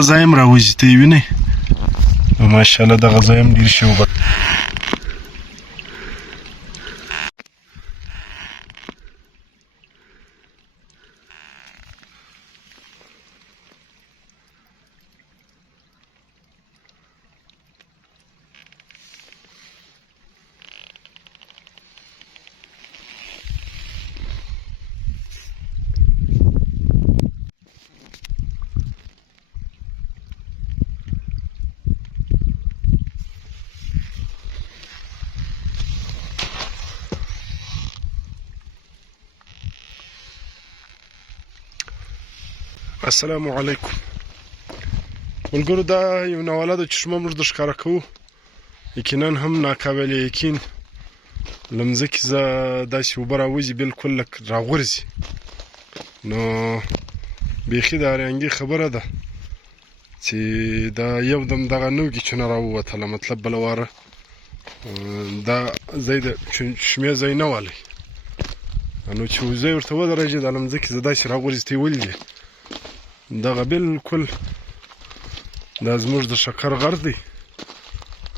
دغه ځای هم راوځي ته یې وینئ ماشاءالله دغه ځای هم ډېر ښې اوبه السلام علیکم ملګرو دا یو ناوله ده چې شما موږ د ښکاره کوو یقینا هم ناقابل یقین له مځکې داسې اوبه راوځي بالکل لکه راغورځي نو بیخي د حیرانګۍ خبره ده چې دا یو دم دغه نوږې چونه راووتله مطلب بله واره دا ځای د شمې ځای نه والی نو چې ځای ورته ودرېږي دا له مځکې زه داسې راغورځي ته یې ولیدې دغه بالکل دا زموږ د شکر غر دی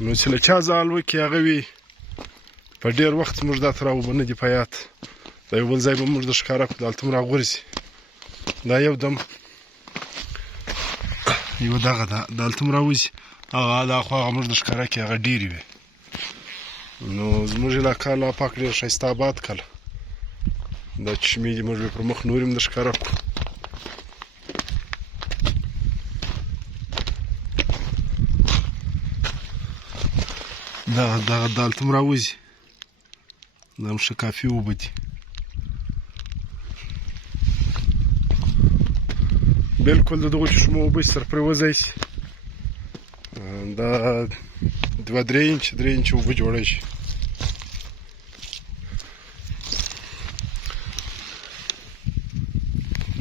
نو چې له چا زال وکړي هغه وي په ډېر وخت زموږ دا ته راوبه نه دي په یاد دا یو بل ځای به موږ د ښکاره کړو دلته هم راغورځي دا یو دم یوه دغه ده دلته هم راوځي هغه دا خو هغه موږ د ښکاره کړي هغه ډېرې وي نو زموږ علاقه الله پاک ډېر ښایسته آباد کړله دا چشمې دي موږ به پر مخ نورې هم د ښکاره کړو دغه دلته هم راوځي دا هم ښه کافي اوبه دي بالکل د دغو چشمو اوبه چې سر پرې وځی شي دا 2-3 انچه اوبه جوړی شي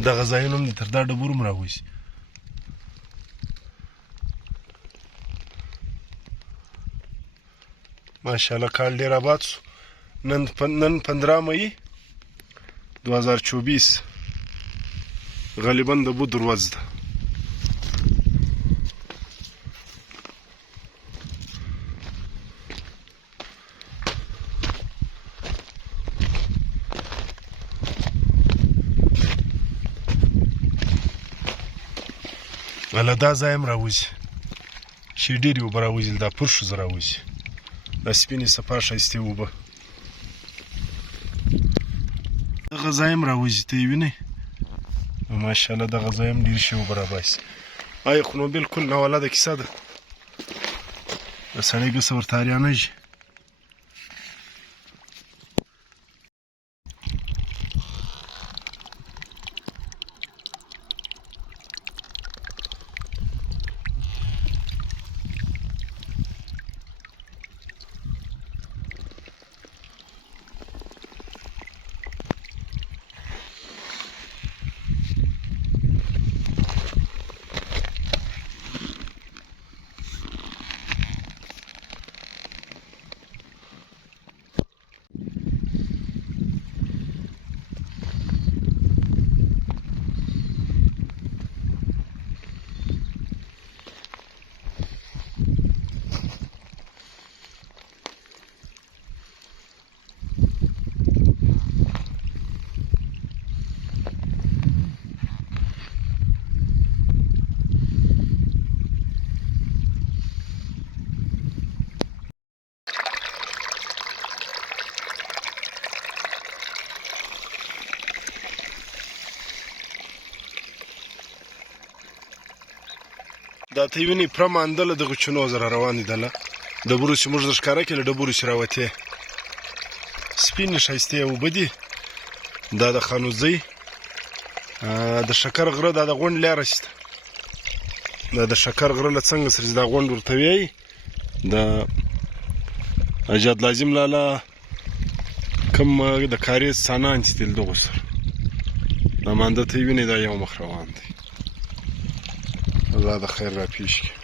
دغه ځایونه هم دي تر دا ډبرو هم راوځي ماشاءالله کال ډېر آباد سو نن 15 مئی 2024 غالبا د بود ورځ ده له دا ځای هم راوځي چې ډېرې اوبه راوځي دا پرشوزه راوځي دا سپینې صفا ښایستې اوبه دغه ځای هم راوځي ته یې وینئ ماشاءالله دغه ځای هم ډېر ښې اوبه راباسي آیا خو نو بالکل ناولده کیسه ده د سړی ګسه ورته اریانېږي دا ته وینې پوره ماندله دغو چونو سره روانې ده له ډبرو چې موږ د ښکاره کړې له ډبرو چې راوتې سپینې ښایستې اوبه دي دا د خانوزۍ د شکر غره دا د غونډ لاره شته دا د شکر غره له څنګه سره چې دا غونډ ورته وایي د حاجت لازم لاله کوم د کاریز څانان چې دي له دغو سره دا مانده ته یې وینې دا یو مخ روان دی الله د خیر را پیش کړي